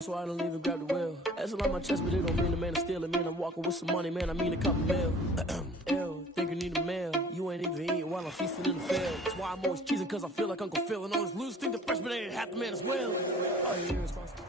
So I don't even grab the wheel. That's on my chest, but it don't mean the man is stealing. Mean I'm walking with some money, man. I mean a couple mil. Ew, think you need a mail. You ain't even eating while I'm feasting in the field. That's why I'm always cheesing, cause I feel like Uncle Phil. And all this loose think the freshman ain't half the man as well. Are you irresponsible?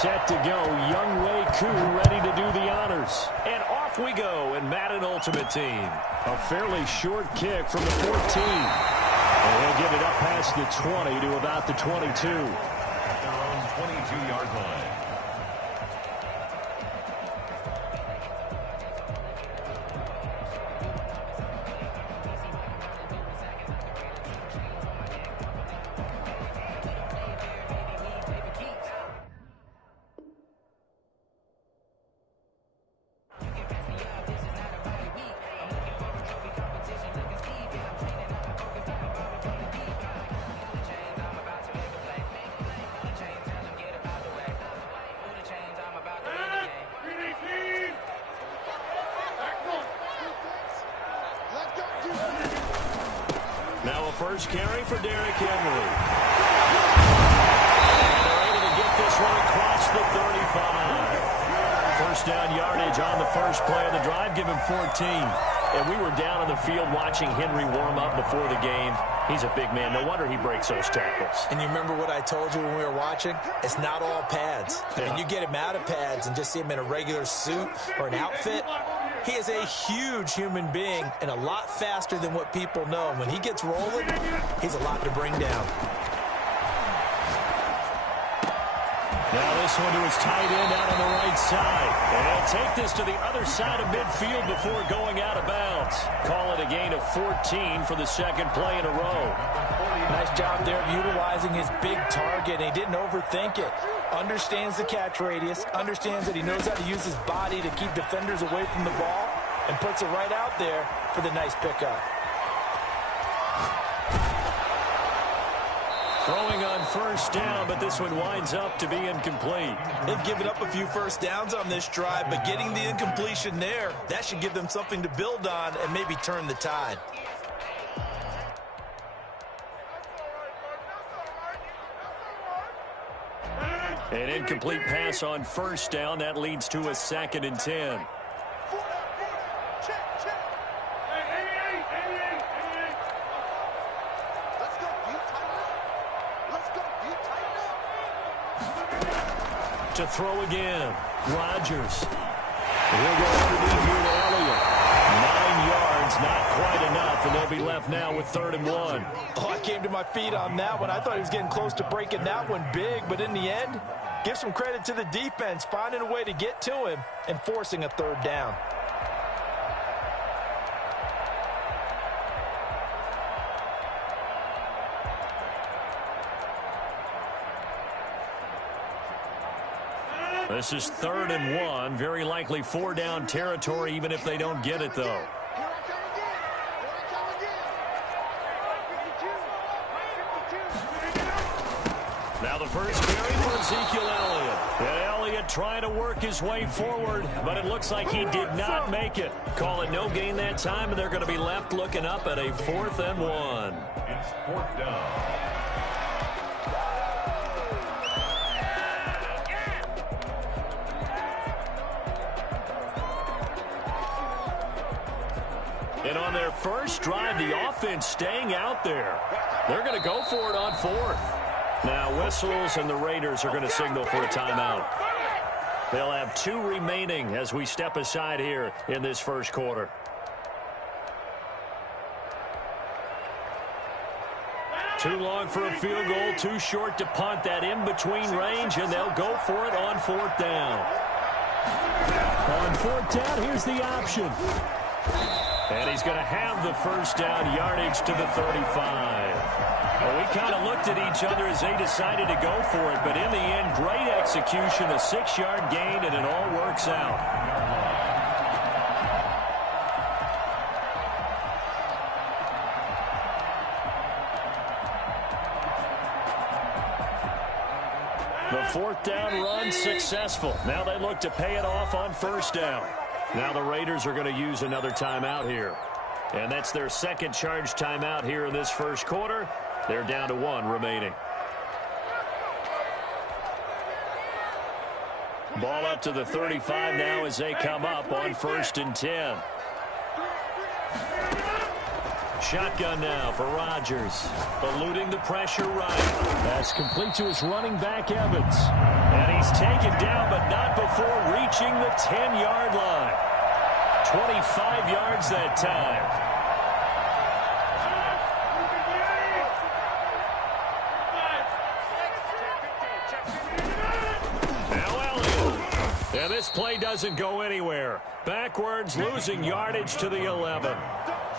Set to go, Younghoe Koo ready to do the honors. And off we go in Madden Ultimate Team. A fairly short kick from the 14. And he'll get it up past the 20 to about the 22. At their own 22-yard line. Now a first carry for Derrick Henry. And they're able to get this one across the 35. First down yardage on the first play of the drive. Give him 14. And we were down on the field watching Henry warm up before the game. He's a big man. No wonder he breaks those tackles. And you remember what I told you when we were watching? It's not all pads. Yeah. And you get him out of pads and just see him in a regular suit or an outfit. He is a huge human being and a lot faster than what people know. And when he gets rolling, he's a lot to bring down. Now this one to his tight end out on the right side. And he'll take this to the other side of midfield before going out of bounds. Call it a gain of 14 for the second play in a row. Nice job there of utilizing his big target. And he didn't overthink it. Understands the catch radius. Understands that he knows how to use his body to keep defenders away from the ball. And puts it right out there for the nice pickup. Throwing on first down, but this one winds up to be incomplete. They've given up a few first downs on this drive, but getting the incompletion there, that should give them something to build on and maybe turn the tide. An incomplete pass on first down. That leads to a 2nd and 10. To throw again, Rodgers. He'll go underneath here to Elliott. 9 yards, not quite enough, and they'll be left now with 3rd and 1. Oh, I came to my feet on that one. I thought he was getting close to breaking that one big, but in the end, give some credit to the defense, finding a way to get to him and forcing a 3rd down. This is 3rd and 1. Very likely 4-down territory, even if they don't get it, though. Now the first carry for Ezekiel Elliott. And Elliott trying to work his way forward, but it looks like he did not make it. Call it no gain that time, and they're going to be left looking up at a 4th and 1. It's 4th down. And on their first drive, the offense staying out there. They're going to go for it on 4th. Now whistles, and the Raiders are going to signal for a timeout. They'll have 2 remaining as we step aside here in this first quarter. Too long for a field goal, too short to punt. That in-between range, and they'll go for it on 4th down. On 4th down, here's the option. And he's going to have the first down, yardage to the 35. Well, we kind of looked at each other as they decided to go for it, but in the end, great execution, a 6-yard gain, and it all works out. The fourth down run successful. Now they look to pay it off on first down. Now the Raiders are going to use another timeout here. And that's their second charge timeout here in this first quarter. They're down to 1 remaining. Ball up to the 35 now as they come up on 1st and 10. Shotgun now for Rodgers. Eluding the pressure right. That's complete to his running back, Evans. And he's taken down, but not before reaching the 10-yard line. 25 yards that time. Now Elliott. And this play doesn't go anywhere. Backwards, losing yardage to the 11.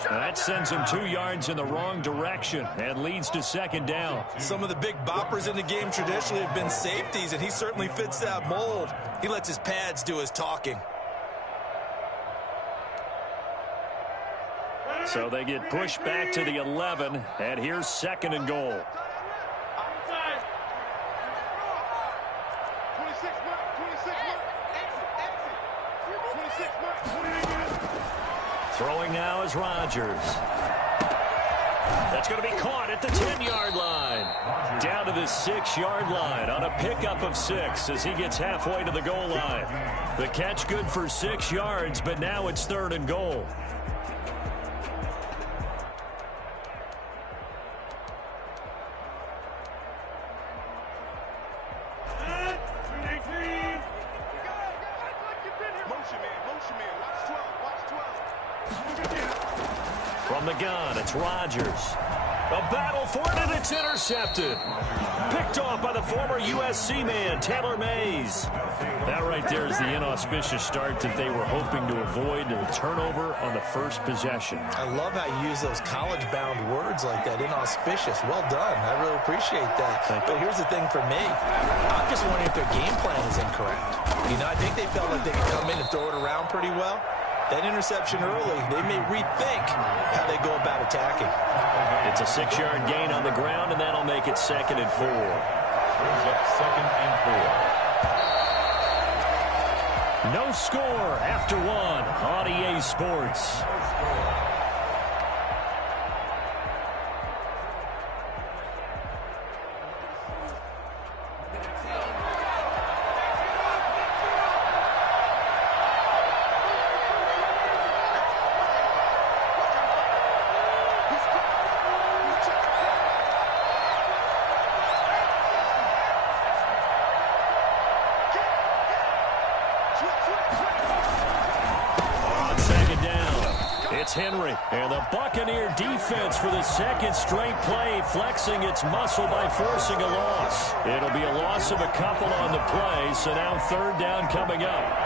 That sends him 2 yards in the wrong direction and leads to second down. Some of the big boppers in the game traditionally have been safeties, and he certainly fits that mold. He lets his pads do his talking. So they get pushed back to the 11, and here's 2nd and goal. Throwing now is Rodgers. That's going to be caught at the 10-yard line. Down to the 6-yard line on a pickup of 6 as he gets halfway to the goal line. The catch good for 6 yards, but now it's 3rd and goal. From the gun, it's Rodgers. A battle for it, and it's intercepted. Picked off by the former USC man, Taylor Mays. That right there is the inauspicious start that they were hoping to avoid, a turnover on the first possession. I love how you use those college-bound words like that, inauspicious. Well done. I really appreciate that. But here's the thing for me. I'm just wondering if their game plan is incorrect. You know, I think they felt like they could come in and throw it around pretty well. That interception early, they may rethink how they go about attacking. It's a 6-yard gain on the ground, and that'll make it 2nd and 4. Brings up 2nd and 4. No score after 1 on EA Sports. Henry, and the Buccaneer defense for the second straight play, flexing its muscle by forcing a loss. It'll be a loss of a couple on the play, so now 3rd down coming up.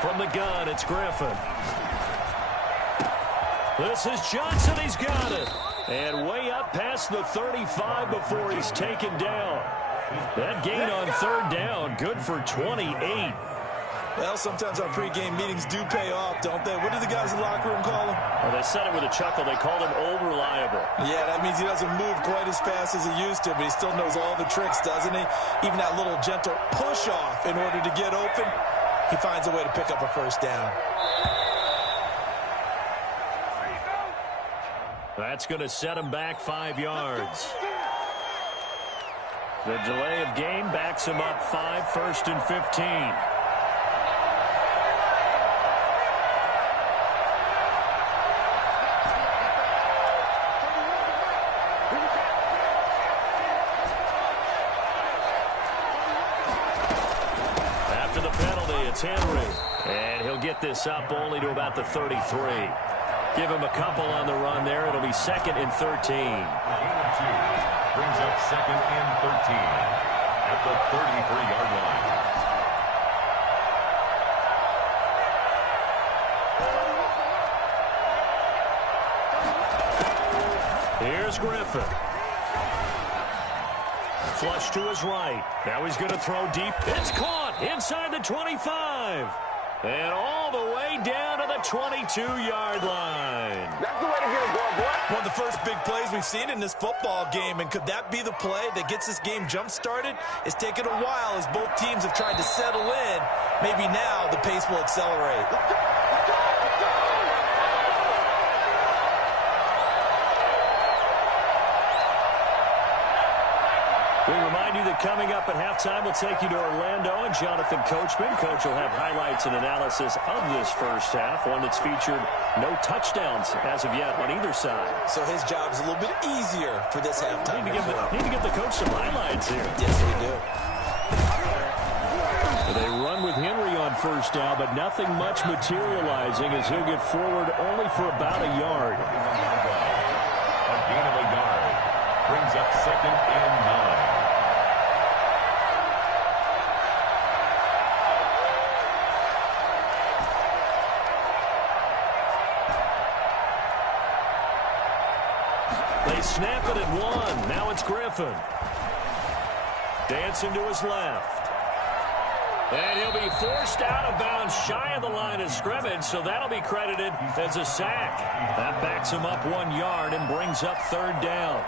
From the gun, it's Griffin. This is Johnson. He's got it. And way up past the 35 before he's taken down. That gain on 3rd down, good for 28. Well, sometimes our pregame meetings do pay off, don't they? What do the guys in the locker room call him? Well, they said it with a chuckle. They called him old reliable. Yeah, that means he doesn't move quite as fast as he used to, but he still knows all the tricks, doesn't he? Even that little gentle push-off in order to get open. He finds a way to pick up a first down. That's going to set him back 5 yards. The delay of game backs him up 5, 1st and 15. it's Henry. And he'll get this up only to about the 33. Give him a couple on the run there. It'll be 2nd and 13. Brings up 2nd and 13 at the 33-yard line. Here's Griffin. Flush to his right. Now he's going to throw deep. It's caught inside the 25. And all the way down to the 22-yard line. That's the way to get it going, boy. One of the first big plays we've seen in this football game, and could that be the play that gets this game jump-started? It's taken a while as both teams have tried to settle in. Maybe now the pace will accelerate. We remind you that coming up at halftime, we'll take you to Orlando and Jonathan Coachman. Coach will have highlights and analysis of this first half, one that's featured no touchdowns as of yet on either side. So his job is a little bit easier for this halftime. Need to give the coach some highlights here. Yes, we do. They run with Henry on first down, but nothing much materializing as he'll get forward only for about a yard. A gain of a yard. Brings up 2nd and 9. They snap it at 1. Now it's Griffin. Dancing to his left. And he'll be forced out of bounds shy of the line of scrimmage, so that'll be credited as a sack. That backs him up 1 yard and brings up 3rd down.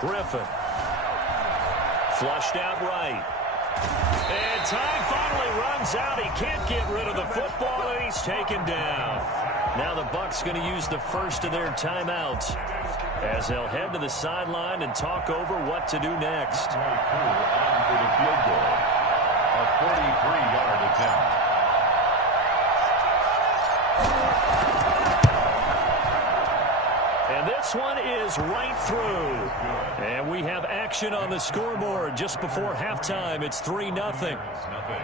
Griffin. Flushed out right. And time finally runs out. He can't get rid of the football, and he's taken down. Now the Bucs going to use the first of their timeouts as they'll head to the sideline and talk over what to do next. On for the field goal. A 43-yard attempt. And this one is right through. And we have action on the scoreboard just before halftime. It's 3-0.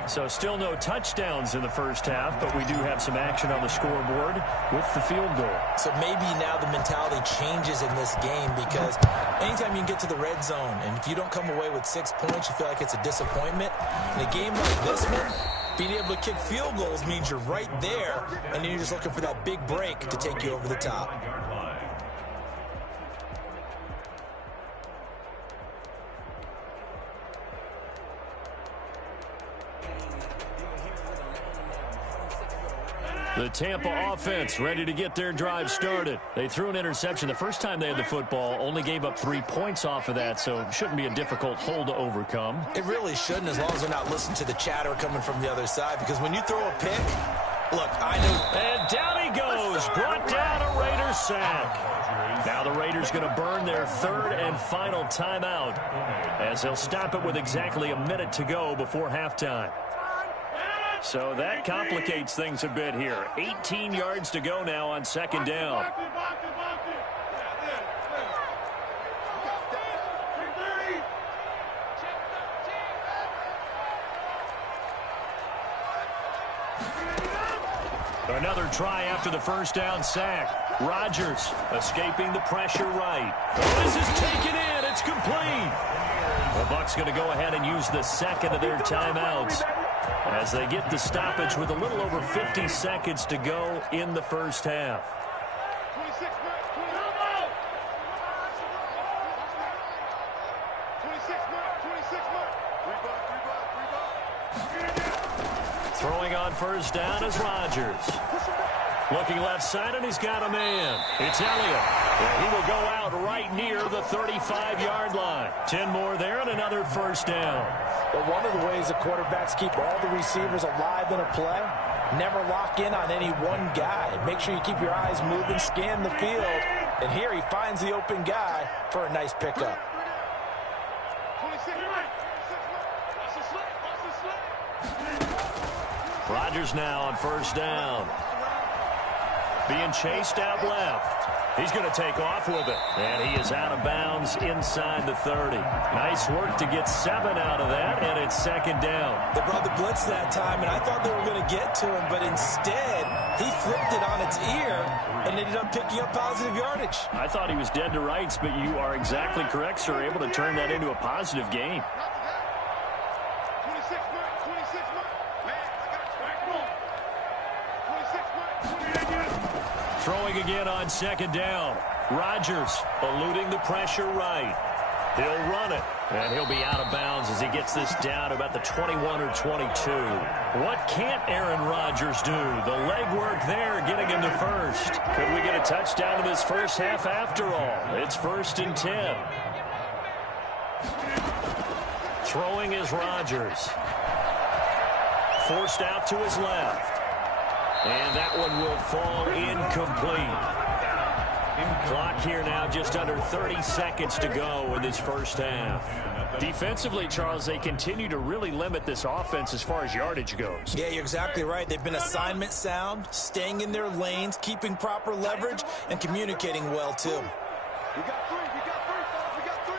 So still no touchdowns in the first half, but we do have some action on the scoreboard with the field goal. So maybe now the mentality changes in this game, because anytime you can get to the red zone, and if you don't come away with 6 points, you feel like it's a disappointment. In a game like this one, being able to kick field goals means you're right there, and then you're just looking for that big break to take you over the top. The Tampa offense ready to get their drive started. They threw an interception the first time they had the football, only gave up 3 points off of that, so it shouldn't be a difficult hole to overcome. It really shouldn't, as long as they're not listening to the chatter coming from the other side, because when you throw a pick, look, I know. And down he goes, brought down a Raiders sack. Now the Raiders going to burn their 3rd and final timeout as they'll stop it with exactly a minute to go before halftime. So that complicates things a bit here. 18 yards to go now on 2nd down. Another try after the first down sack. Rodgers escaping the pressure right. This is taken in. It's complete. The Bucs going to go ahead and use the second of their timeouts as they get the stoppage with a little over 50 seconds to go in the first half. Throwing on first down is Rodgers. Looking left side, and he's got a man. It's Elliott. And he will go out right near the 35-yard line. 10 more there and another first down. But one of the ways the quarterbacks keep all the receivers alive in a play, never lock in on any one guy. Make sure you keep your eyes moving, scan the field, And here he finds the open guy for a nice pickup. Rodgers now on first down. Being chased out left. He's going to take off with it. And he is out of bounds inside the 30. Nice work to get 7 out of that, and it's second down. They brought the blitz that time, and I thought they were going to get to him, but instead, he flipped it on its ear and ended up picking up positive yardage. I thought he was dead to rights, but you are exactly correct, sir. Able to turn that into a positive gain. Throwing again on second down. Rodgers eluding the pressure right. He'll run it, and he'll be out of bounds as he gets this down about the 21 or 22. What can't Aaron Rodgers do? The legwork there getting him to first. Could we get a touchdown in this first half after all? It's 1st and 10. Throwing is Rodgers. Forced out to his left. And that one will fall incomplete. Clock here now just under 30 seconds to go in this first half. Defensively, Charles, they continue to really limit this offense as far as yardage goes. Yeah, you're exactly right. They've been assignment sound, staying in their lanes, keeping proper leverage, and communicating well, too. We got 3. We got 3, fellas. We got 3.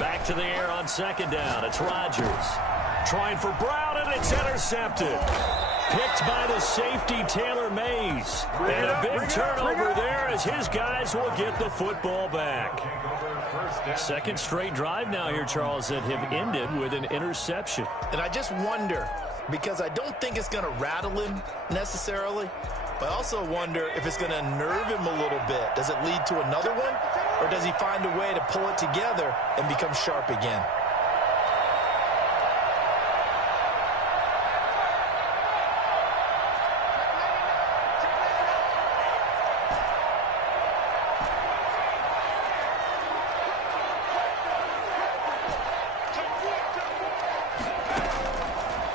Back to the air on second down. It's Rodgers. Trying for Brown, and it's intercepted. Picked by the safety, Taylor Mays. And a big turnover there as his guys will get the football back. Second straight drive now here, Charles, that have ended with an interception. And I just wonder, because I don't think it's going to rattle him necessarily, but I also wonder if it's going to nerve him a little bit. Does it lead to another one, or does he find a way to pull it together and become sharp again?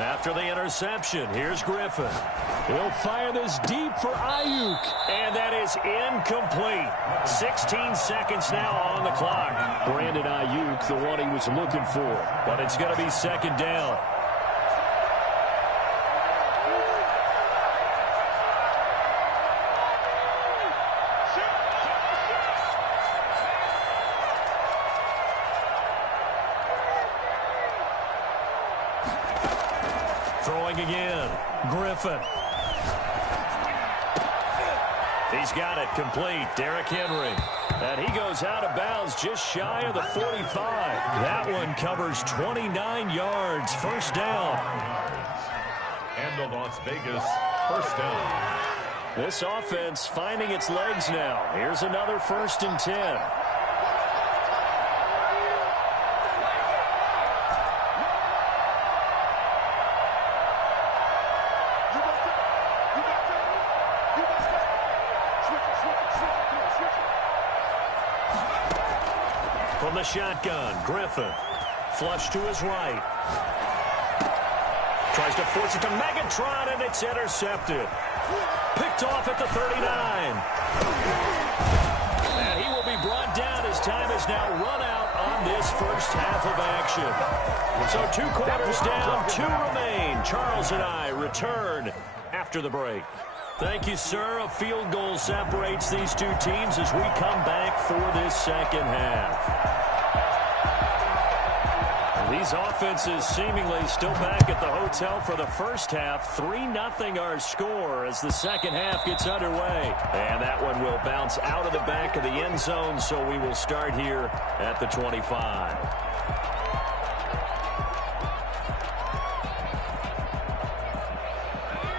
After the interception, here's Griffin. He'll fire this deep for Ayuk. And that is incomplete. 16 seconds now on the clock. Brandon Ayuk, the one he was looking for. But it's going to be second down. Throwing again. Griffin. He's got it complete. Derrick Henry. And he goes out of bounds just shy of the 45. That one covers 29 yards. First down. And the Las Vegas first down. This offense finding its legs now. Here's another 1st and 10. From the shotgun, Griffin. Flush to his right. Tries to force it to Megatron, and it's intercepted. Picked off at the 39. And he will be brought down as time is now run out on this first half of action. So 2 quarters down, 2 remain. Charles and I return after the break. Thank you, sir. A field goal separates these two teams as we come back for this second half. These offenses seemingly still back at the hotel for the first half. 3-0 our score as the second half gets underway. And that one will bounce out of the back of the end zone, so we will start here at the 25.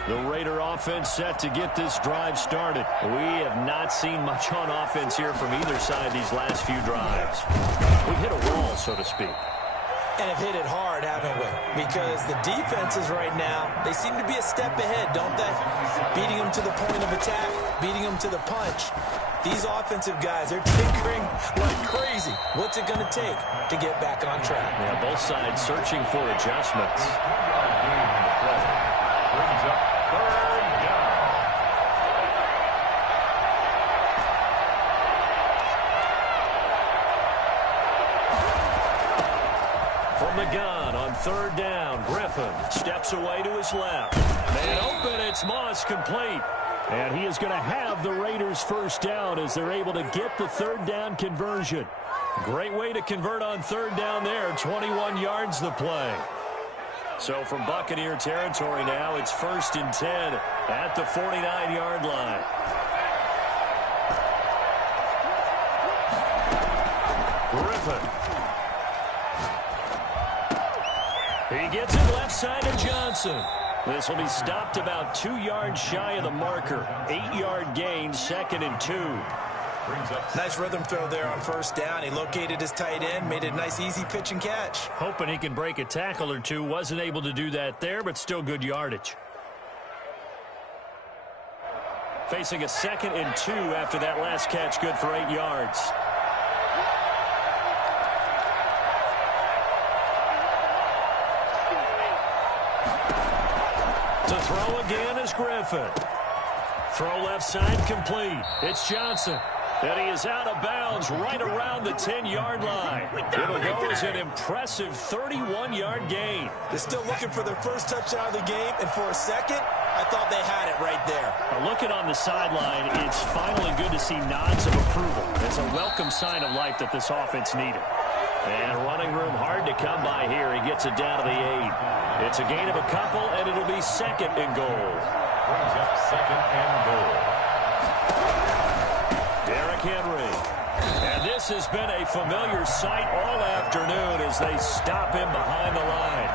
The Raider offense set to get this drive started. We have not seen much on offense here from either side these last few drives. We've hit a wall, so to speak. And have hit it hard, haven't we? Because the defenses right now, they seem to be a step ahead, don't they? Beating them to the point of attack, beating them to the punch. These offensive guys, they're tinkering like crazy. What's it going to take to get back on track? Yeah, both sides searching for adjustments. the gun on third down. Griffin steps away to his left. Man open, it's Moss complete. And he is going to have the Raiders first down as they're able to get the third down conversion. Great way to convert on third down there. 21 yards the play. So from Buccaneer territory now, it's 1st and 10 at the 49-yard line. Griffin. He gets it left side to Johnson. This will be stopped about 2 yards shy of the marker. 8-yard gain, 2nd and 2. Nice rhythm throw there on first down. He located his tight end, made it a nice easy pitch and catch. Hoping he can break a tackle or two. Wasn't able to do that there, but still good yardage. Facing a 2nd and 2 after that last catch, good for 8 yards. To throw again is Griffin. Throw left side complete. It's Johnson. And he is out of bounds right around the 10-yard line. It'll go as an impressive 31-yard gain. They're still looking for their first touchdown of the game, and for a second, I thought they had it right there. Looking on the sideline, it's finally good to see nods of approval. It's a welcome sign of life that this offense needed. And running room hard to come by here. He gets it down to the 8. It's a gain of a couple, and it'll be 2nd and goal. Brings up 2nd and goal. Derrick Henry. And this has been a familiar sight all afternoon as they stop him behind the line.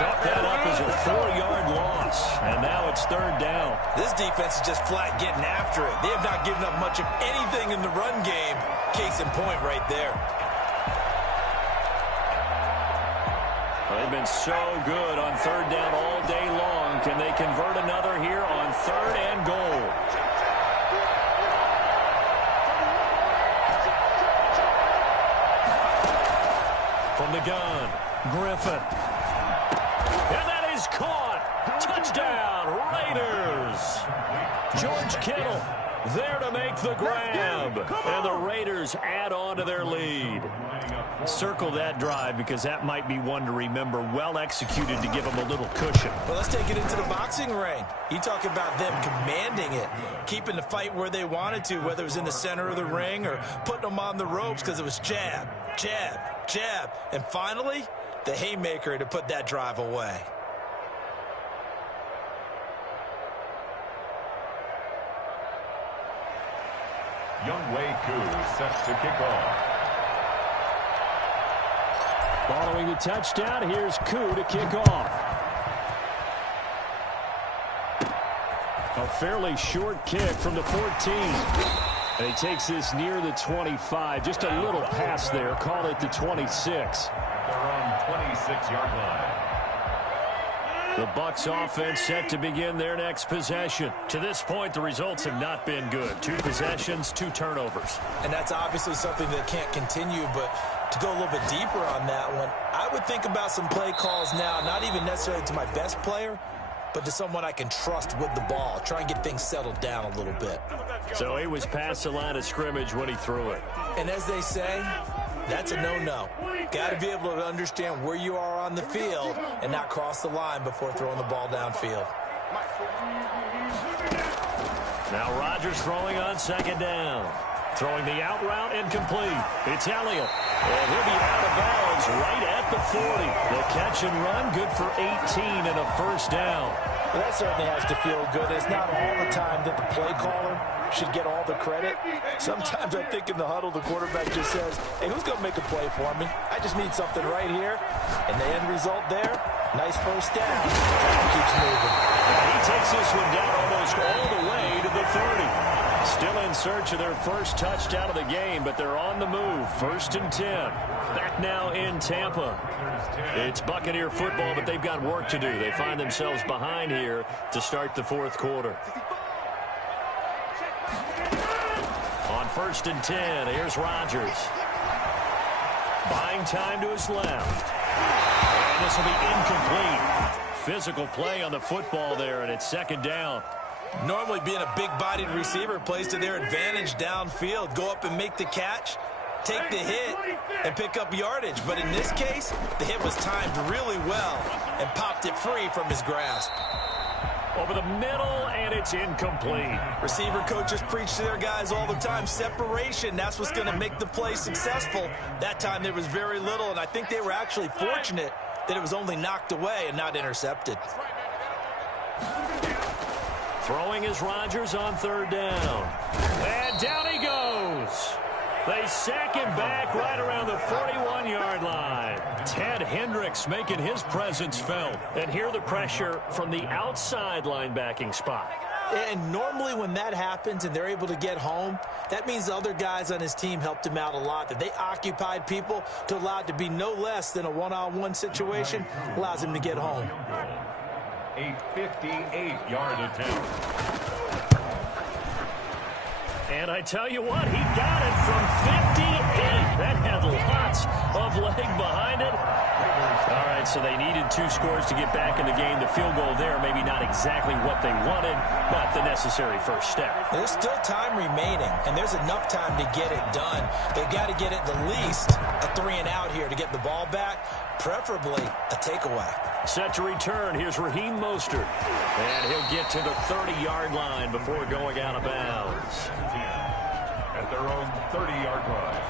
Chalk that up as a 4-yard loss. And now it's 3rd down. This defense is just flat getting after it. They have not given up much of anything in the run game. Case in point right there. They've been so good on 3rd down all day long. Can they convert another here on 3rd and goal? From the gun, Griffin. And that is caught. Touchdown, Raiders. George Kittle there to make the grab. And the Raiders add on to their lead. Circle that drive because that might be one to remember. Well executed to give them a little cushion. Well, let's take it into the boxing ring. You talk about them commanding it, keeping the fight where they wanted to, whether it was in the center of the ring or putting them on the ropes because it was jab, jab, jab. And finally, the haymaker to put that drive away. Younghoe Koo set to kick off. Following the touchdown, here's Koo to kick off. A fairly short kick from the 14. And he takes this near the 25. Just a little pass there. Call it the 26. They're on 26-yard line. The Bucs offense set to begin their next possession. To this point, the results have not been good. 2 possessions, 2 turnovers. And that's obviously something that can't continue, but to go a little bit deeper on that one, I would think about some play calls now, not even necessarily to my best player, but to someone I can trust with the ball. Try and get things settled down a little bit. So he was past the line of scrimmage when he threw it. And as they say, that's a no-no. Got to be able to understand where you are on the field and not cross the line before throwing the ball downfield. Now Rodgers throwing on 2nd down. Throwing the out route incomplete. It's Elliott. And he'll be out of bounds right at the 40. The catch and run good for 18 and a first down. Well, that certainly has to feel good. It's not all the time that the play caller should get all the credit. Sometimes I think in the huddle, the quarterback just says, hey, who's going to make a play for me? I just need something right here. And the end result there, nice first down. Keeps moving. And he takes this one down almost all the way to the 30. Still in search of their first touchdown of the game, but they're on the move. 1st and 10. Back now in Tampa. It's Buccaneer football, but they've got work to do. They find themselves behind here to start the 4th quarter. On 1st and 10, here's Rodgers. Buying time to his left. And this will be incomplete. Physical play on the football there, and it's 2nd down. Normally being a big-bodied receiver plays to their advantage downfield. Go up and make the catch. take the hit and pick up yardage. But in this case, the hit was timed really well and popped it free from his grasp. Over the middle, and it's incomplete. Receiver coaches preach to their guys all the time. Separation, that's what's going to make the play successful. That time there was very little, and I think they were actually fortunate that it was only knocked away and not intercepted. Throwing is Rodgers on third down. And down he goes. They sack him back right around the 41-yard line. Ted Hendricks making his presence felt. And here the pressure from the outside linebacking spot. And normally when that happens and they're able to get home, that means the other guys on his team helped him out a lot. That they occupied people to allow it to be no less than a one-on-one situation allows him to get home. A 58-yard attempt. And I tell you what, he got it from 58. That had lots of leg behind it. All right, so they needed 2 scores to get back in the game. The field goal there, maybe not exactly what they wanted, but the necessary first step. There's still time remaining, and there's enough time to get it done. They've got to get it the least a 3-and-out here to get the ball back, preferably a takeaway. Set to return. Here's Raheem Mostert. And he'll get to the 30-yard line before going out of bounds. At their own 30-yard line.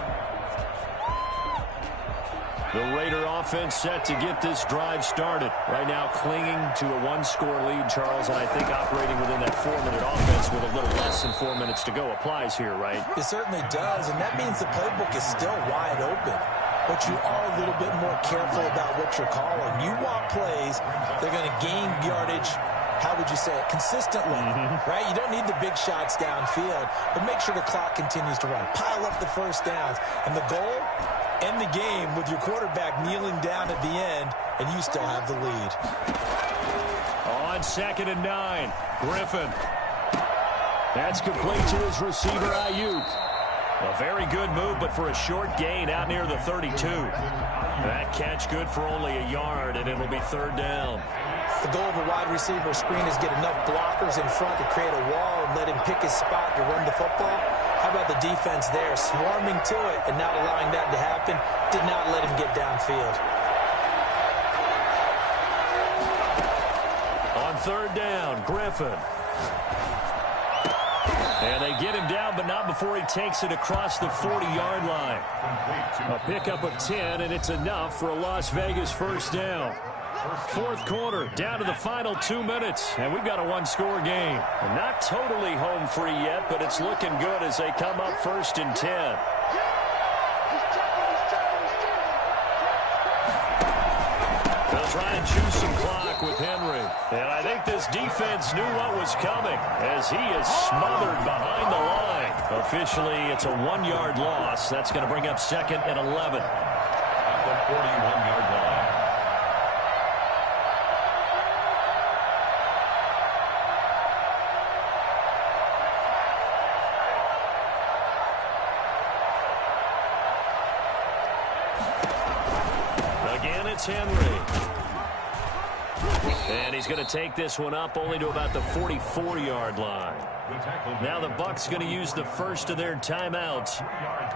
The Raider offense set to get this drive started. Right now clinging to a 1-score lead, Charles, and I think operating within that 4-minute offense with a little less than 4 minutes to go applies here, right? It certainly does, and that means the playbook is still wide open. But you are a little bit more careful about what you're calling. You want plays, they're going to gain yardage, how would you say it, consistently, right? You don't need the big shots downfield, but make sure the clock continues to run. Pile up the first downs, and the goal, end the game with your quarterback kneeling down at the end, and you still have the lead. On 2nd and 9, Griffin. That's complete to his receiver, Ayuk. A very good move, but for a short gain out near the 32. That catch good for only a yard, and it'll be 3rd down. The goal of a wide receiver screen is get enough blockers in front to create a wall and let him pick his spot to run the football. How about the defense there, swarming to it and not allowing that to happen? Did not let him get downfield. On 3rd down, Griffin. And they get him down, but not before he takes it across the 40-yard line. A pickup of 10, and it's enough for a Las Vegas first down. 4th quarter, down to the final 2 minutes, and we've got a 1-score game. And not totally home free yet, but it's looking good as they come up 1st and 10. They'll try and choose some clock with Henry. And I think this defense knew what was coming as he is smothered behind the line. Officially, it's a 1-yard loss. That's going to bring up 2nd and 11. At the 41-yard line. Again, it's Henry. And he's going to take this one up only to about the 44-yard line. Now the Bucs going to use the first of their timeouts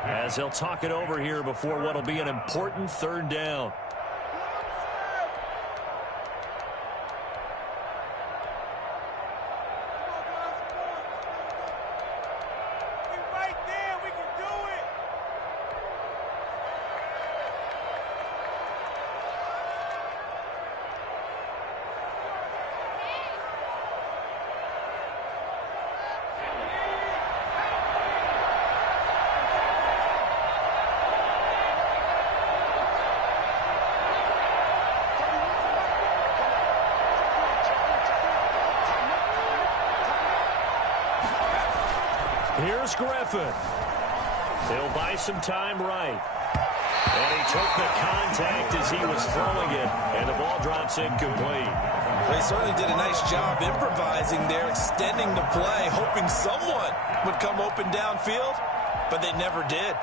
as they'll talk it over here before what will be an important 3rd down. Here's Griffin. He'll buy some time right. And he took the contact as he was throwing it, and the ball drops incomplete. They certainly did a nice job improvising there, extending the play, hoping someone would come open downfield, but they never did.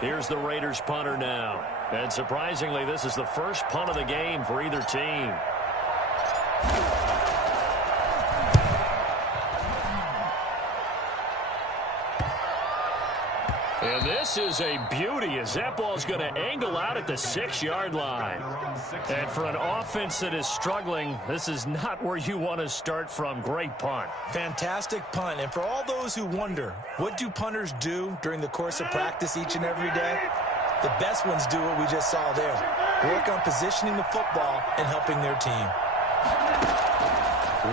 Here's the Raiders punter now. And surprisingly, this is the first punt of the game for either team. And this is a beauty as that ball's going to angle out at the 6-yard line. And for an offense that is struggling, this is not where you want to start from. Great punt. Fantastic punt. And for all those who wonder, what do punters do during the course of practice each and every day? The best ones do what we just saw there. Work on positioning the football and helping their team.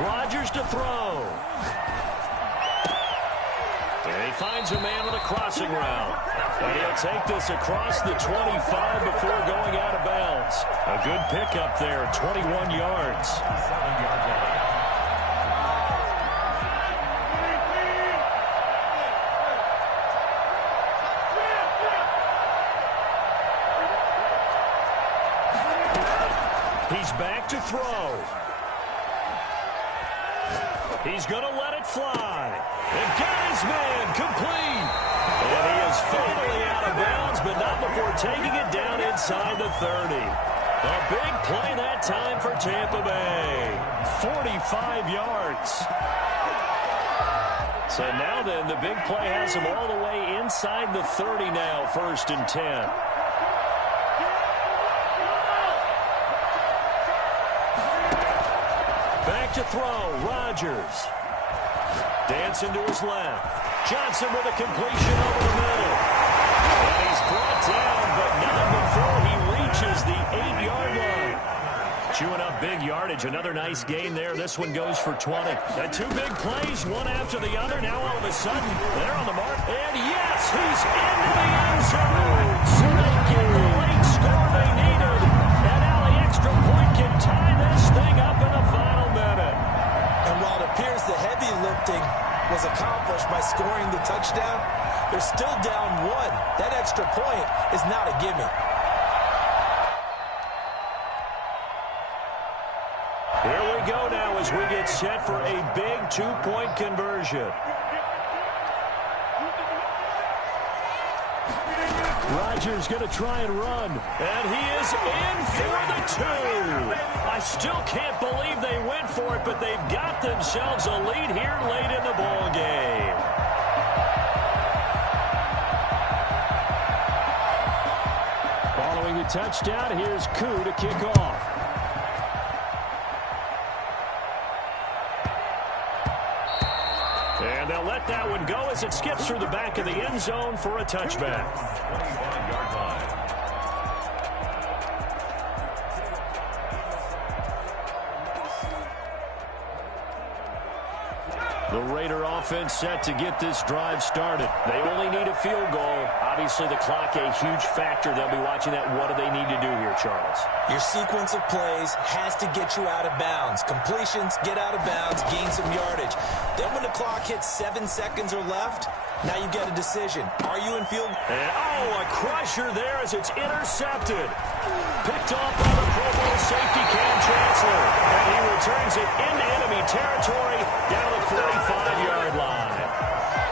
Rodgers to throw. And he finds a man with a crossing route. And he'll take this across the 25 before going out of bounds. A good pickup there, 21 yards. 7-yard line. He's back to throw. He's going to let it fly. And got his man complete. And he is finally out of bounds, but not before taking it down inside the 30. A big play that time for Tampa Bay. 45 yards. So now then, the big play has him all the way inside the 30 now, 1st and 10. Back to throw, Rodgers. Dancing to his left. Johnson with a completion over the middle. And he's brought down, but not before he reaches the 8-yard line. Chewing up big yardage. Another nice gain there. This one goes for 20. And 2 big plays, one after the other. Now all of a sudden, they're on the mark. And yes, he's into the end zone. So they get the late score they needed. And now the extra point can tie this thing up in the final minute. And while it appears the heavy lifting was accomplished by scoring the touchdown, they're still down 1. That extra point is not a gimme. Here we go now as we get set for a big 2-point conversion. Rodgers going to try and run, and he is in for the 2. I still can't believe they went for it, but they've got themselves a lead here late in the ball game. Following the touchdown, here's Koo to kick off. And they'll let that one go as it skips through the back of the end zone for a touchback. 25-yard line. The Raider offense set to get this drive started. They only need a field goal. Obviously, the clock a huge factor. They'll be watching that. What do they need to do here, Charles? Your sequence of plays has to get you out of bounds. Completions, get out of bounds, gain some yardage. Then when the clock hits 7 seconds or left, now you get a decision. Are you in field? And, a crusher there as it's intercepted. Picked off by the Pro Bowl safety Cam Chancellor. And he returns it into enemy territory down the 45-yard line.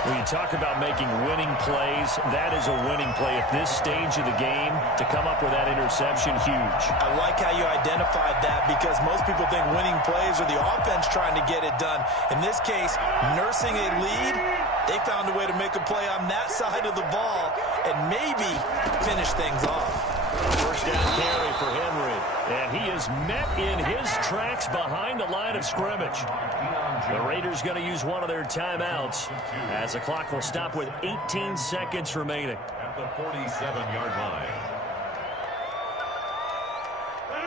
When you talk about making winning plays, that is a winning play at this stage of the game. To come up with that interception, huge. I like how you identified that because most people think winning plays are the offense trying to get it done. In this case, nursing a lead, they found a way to make a play on that side of the ball and maybe finish things off. First down carry for Henry. And he is met in his tracks behind the line of scrimmage. The Raiders going to use one of their timeouts as the clock will stop with 18 seconds remaining. At the 47-yard line.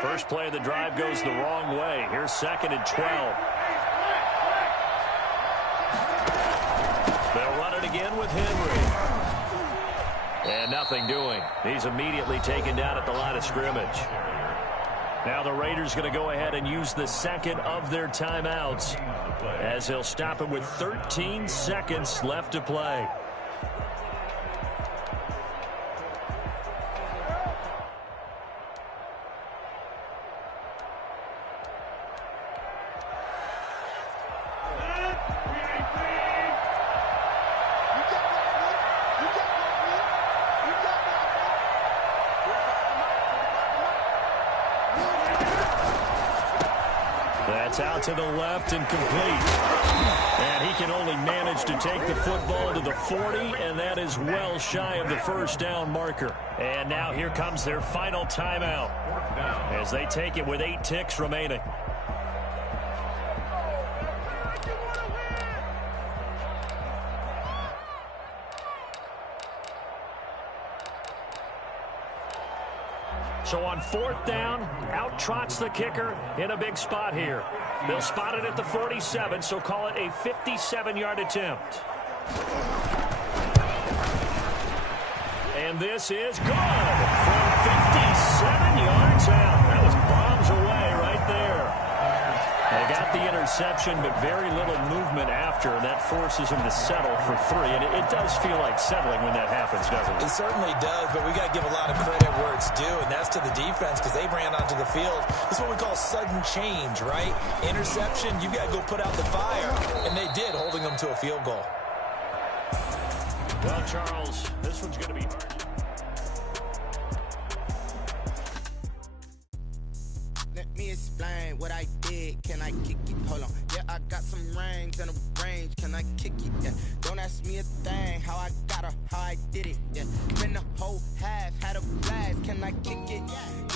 First play of the drive goes the wrong way. Here's 2nd and 12. They'll run it again with Henry. And nothing doing. He's immediately taken down at the line of scrimmage. Now the Raiders going to go ahead and use the second of their timeouts as they'll stop it with 13 seconds left to play. It's out to the left and complete. And he can only manage to take the football to the 40, and that is well shy of the first down marker. And now here comes their final timeout as they take it with 8 ticks remaining. So on 4th down, out trots the kicker in a big spot here. They'll spot it at the 47, so call it a 57-yard attempt. And this is good from 57 yards out. That was bombs away right there. They got the interception, but very little movement after, and that forces them to settle for 3. And it does feel like settling when that happens, doesn't it? It certainly does, but we got to give a lot of credit where it's due, and that's to the defense because they ran onto the field. This is what we call sudden change, right? Interception, you got to go put out the fire, and they did, holding them to a field goal. Well, Charles, this one's going to be hard. Let me explain what I did. Can I kick it? Hold on. Yeah, I got some rings and a range. Can I kick it? Yeah. Don't ask me a thing. How I got her, how I did it. Yeah. Been the whole half, had a blast. Can I kick it?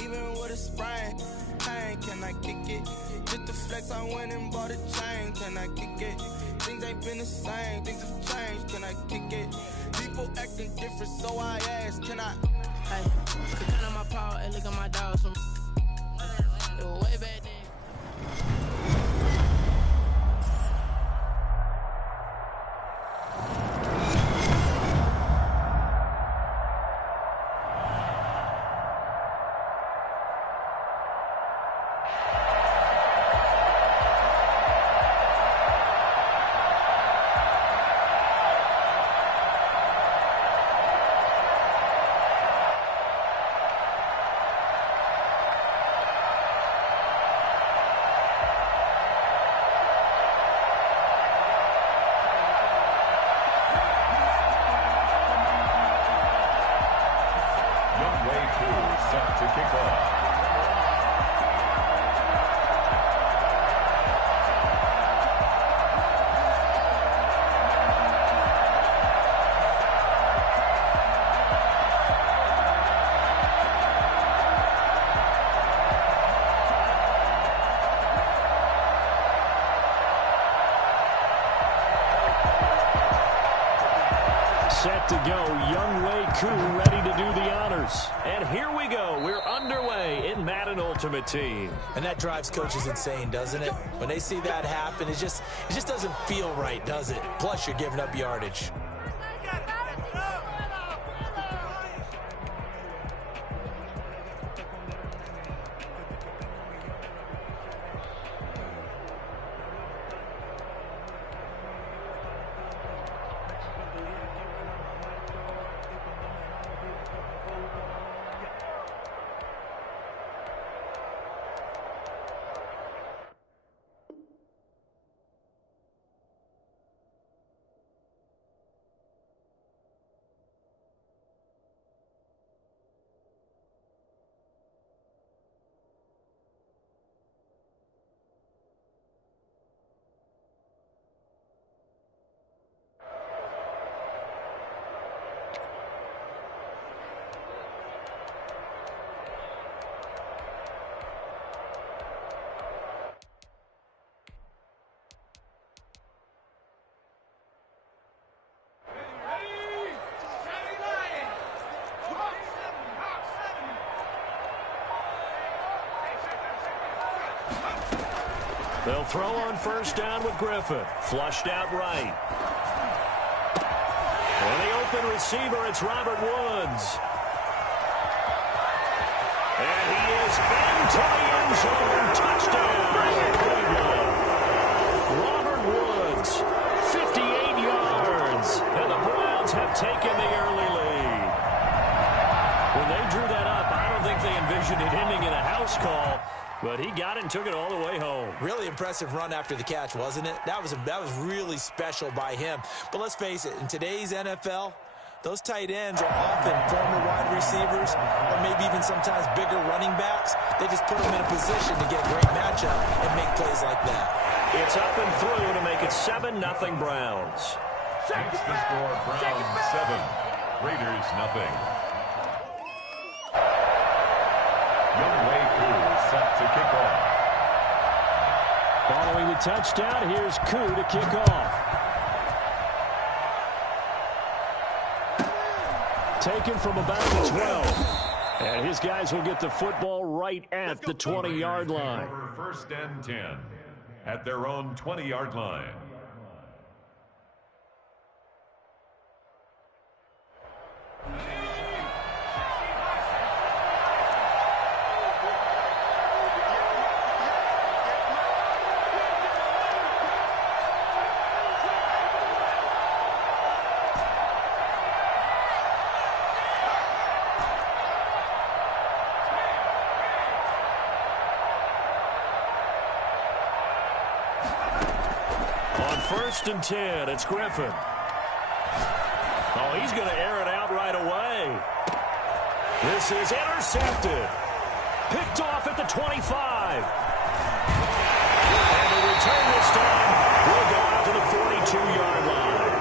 Even with a sprain. Pain, can I kick it? Just the flex, I went and bought a chain. Can I kick it? Things ain't been the same. Things have changed. Can I kick it? People acting different, so I ask. Can I? Hey, kind of my paw and look at my dog. Some way back then. Set to go, Younghoe Koo ready to do the honors. And here we go. We're underway in Madden Ultimate Team. And that drives coaches insane, doesn't it? When they see that happen, it just doesn't feel right, does it? Plus, you're giving up yardage. They'll throw on first down with Griffin. Flushed out right. And the open receiver, it's Robert Woods. And he is into the end zone. Touchdown. Robert Woods, 58 yards. And the Browns have taken the early lead. When they drew that up, I don't think they envisioned it ending in a house call. But he got it and took it all the way home. Really impressive run after the catch, wasn't it? That was really special by him. But let's face it, in today's NFL, Those tight ends are often former wide receivers or maybe even sometimes bigger running backs. They just put them in a position to get a great matchup and make plays like that. It's up and through to make it 7-0 Browns. Makes the score Browns 7, Raiders nothing. Younghoe Koo set to kick off. Following the touchdown, here's Koo to kick off. Taken from about the 12. And his guys will get the football right at the 20-yard line. First and 10 at their own 20-yard line. First and 10, it's Griffin. Oh, he's going to air it out right away. This is intercepted. Picked off at the 25. And the return this time will go out to the 42-yard line.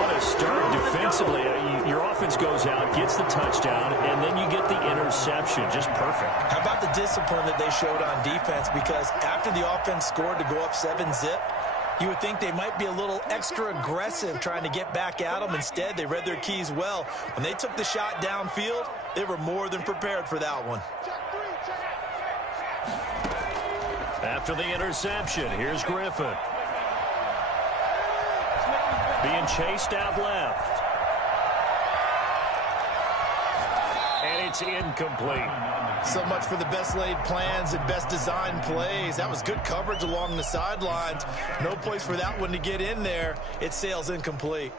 What a start defensively. Your offense goes out, gets the touchdown, and then you get the interception. Just perfect. How about the discipline that they showed on defense? Because after the offense scored to go up 7-zip, you would think they might be a little extra aggressive trying to get back at them. Instead, they read their keys well. When they took the shot downfield, they were more than prepared for that one. After the interception, here's Griffin. Being chased out left. And it's incomplete. So much for the best laid plans and best designed plays. That was good coverage along the sidelines. No place for that one to get in there. It sails incomplete.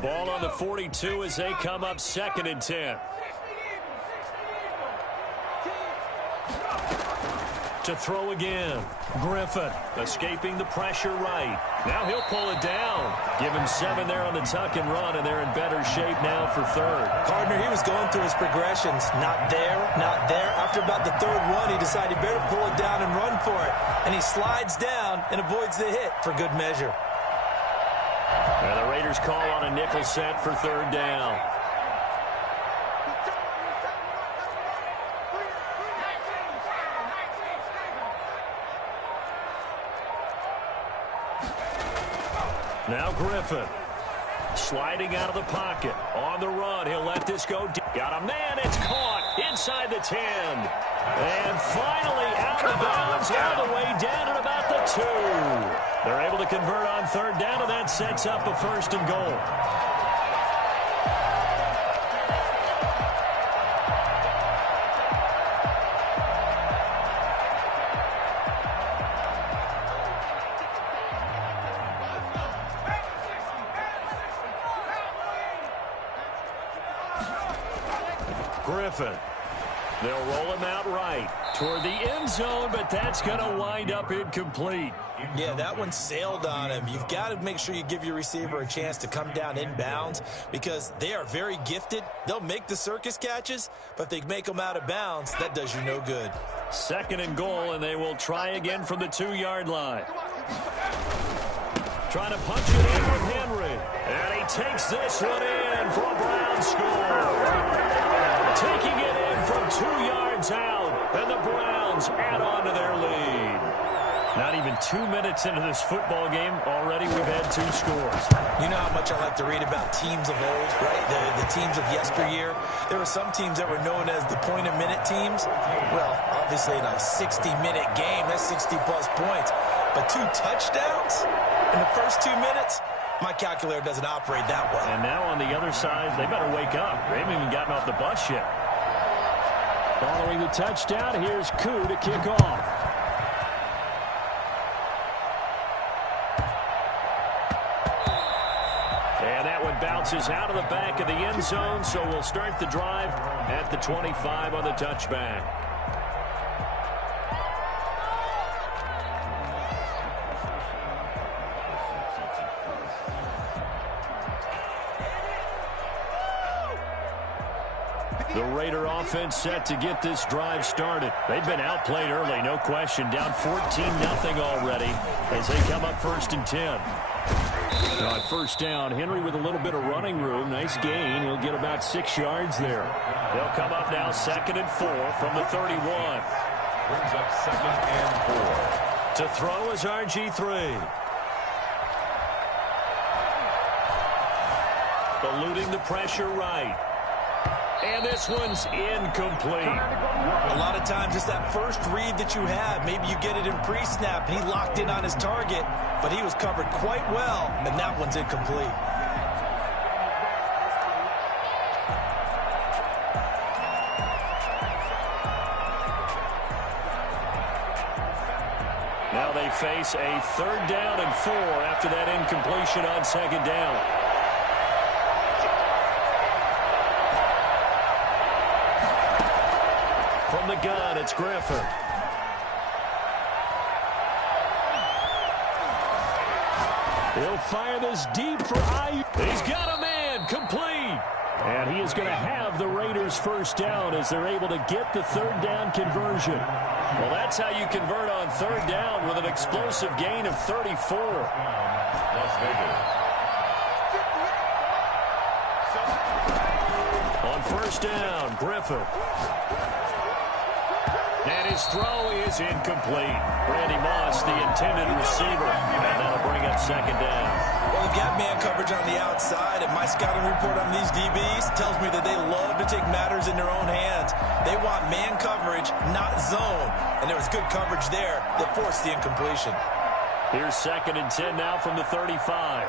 Ball on the 42 as they come up 2nd and 10. To throw again. Griffin escaping the pressure right. Now he'll pull it down. Give him 7 there on the tuck and run, and they're in better shape now for 3rd. Partner, he was going through his progressions. Not there, not there. After about the 3rd one, he decided he better pull it down and run for it. And he slides down and avoids the hit for good measure. And the Raiders call on a nickel set for 3rd down. Now Griffin sliding out of the pocket. On the run, he'll let this go deep. Got a man, it's caught inside the 10. And finally out of bounds all the way down at about the 2. They're able to convert on 3rd down, and that sets up a 1st and goal. Griffin. They'll roll him out right toward the end zone, but that's going to wind up incomplete. Yeah, that one sailed on him. You've got to make sure you give your receiver a chance to come down inbounds because they are very gifted. They'll make the circus catches, but if they make them out of bounds, that does you no good. 2nd and goal, and they will try again from the 2-yard line. Trying to punch it in with Henry. And he takes this one in for a Browns score. Taking it in from 2 yards out, and the Browns add on to their lead. Not even 2 minutes into this football game, already we've had 2 scores. You know how much I like to read about teams of old, right? The teams of yesteryear. There were some teams that were known as the point-a-minute teams. Well, obviously in a 60-minute game, that's 60-plus points. But 2 touchdowns in the first 2 minutes? My calculator doesn't operate that well. And now on the other side, they better wake up. They haven't even gotten off the bus yet. Following the touchdown, here's Koo to kick off. That one bounces out of the back of the end zone, so we'll start the drive at the 25 on the touchback. The Raider offense set to get this drive started. They've been outplayed early, no question. Down 14-0 already as they come up 1st and 10. On first down, Henry with a little bit of running room. Nice gain. He'll get about 6 yards there. They'll come up now 2nd and 4 from the 31. Brings up 2nd and 4. To throw is RG3. Eluding the pressure right. And this one's incomplete. A lot of times it's that first read that you have. Maybe you get it in pre-snap, and he locked in on his target, but he was covered quite well, and that one's incomplete. Now they face a 3rd down and 4 after that incompletion on 2nd down. From the gun, it's Griffin. He'll fire this deep for Ayuk. He's got a man, complete. And he is going to have the Raiders' first down as they're able to get the 3rd down conversion. Well, that's how you convert on 3rd down with an explosive gain of 34. Las Vegas. On 1st down, Griffin. And his throw is incomplete. Randy Moss, the intended receiver. And that'll bring up 2nd down. Well, they've got man coverage on the outside, and my scouting report on these DBs tells me that they love to take matters in their own hands. They want man coverage, not zone. And there was good coverage there that forced the incompletion. Here's 2nd and 10 now from the 35.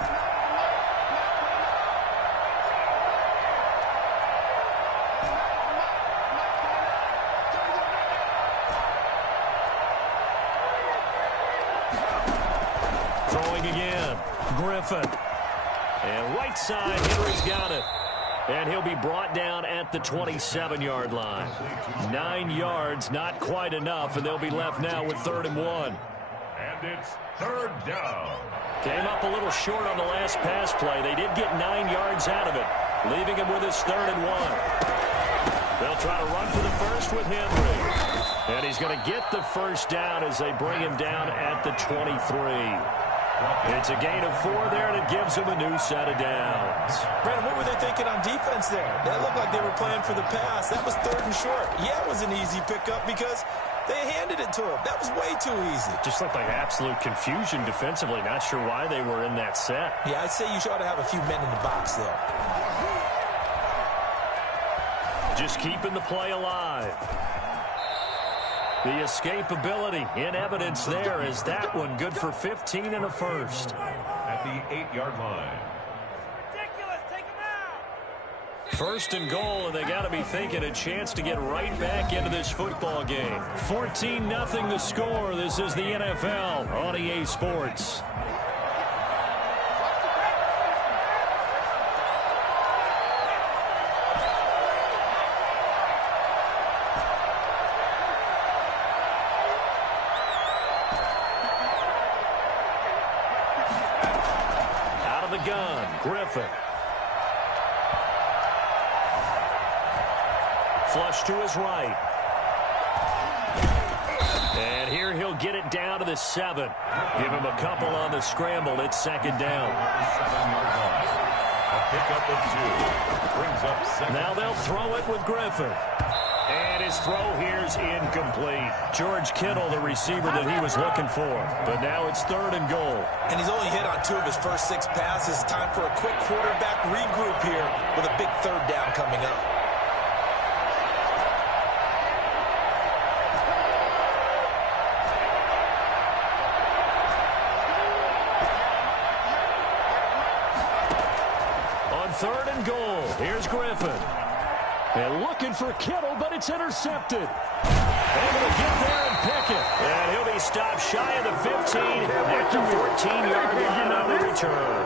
Throwing again, Griffin. And right side, Henry's got it. And he'll be brought down at the 27-yard line. 9 yards, not quite enough, and they'll be left now with 3rd and 1. And it's 3rd down. Came up a little short on the last pass play. They did get 9 yards out of it, leaving him with his 3rd and 1. They'll try to run for the first with Henry. And he's going to get the first down as they bring him down at the 23. It's a gain of 4 there, and it gives them a new set of downs. Brandon, what were they thinking on defense there? That looked like they were playing for the pass. That was 3rd and short. Yeah, it was an easy pickup because they handed it to him. That was way too easy. Just looked like absolute confusion defensively. Not sure why they were in that set. Yeah, I'd say you ought to have a few men in the box there. Just keeping the play alive. The escapability in evidence there is that one good for 15 and a first. At the 8-yard line. Ridiculous. Take him out. 1st and goal, and they got to be thinking a chance to get right back into this football game. 14-0 the score. This is the NFL on EA Sports. Gun, Griffin. Flush to his right. And here he'll get it down to the 7. Give him a couple on the scramble. It's 2nd down. 7-yard line. A pickup of 2. Brings up 2nd. Now they'll throw it with Griffin. And his throw here's incomplete. George Kittle, the receiver that he was looking for. But now it's 3rd and goal. And he's only hit on 2 of his first 6 passes. Time for a quick quarterback regroup here with a big 3rd down coming up. On 3rd and goal, here's Griffin. And looking for Kittle, but it's intercepted. Able to get there and pick it. And he'll be stopped shy of the 15 at the 14-yard line on the return.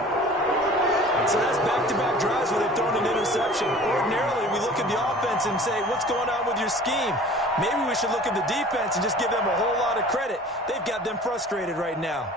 So that's back-to-back drives where they've thrown an interception. Ordinarily, we look at the offense and say, what's going on with your scheme? Maybe we should look at the defense and just give them a whole lot of credit. They've got them frustrated right now.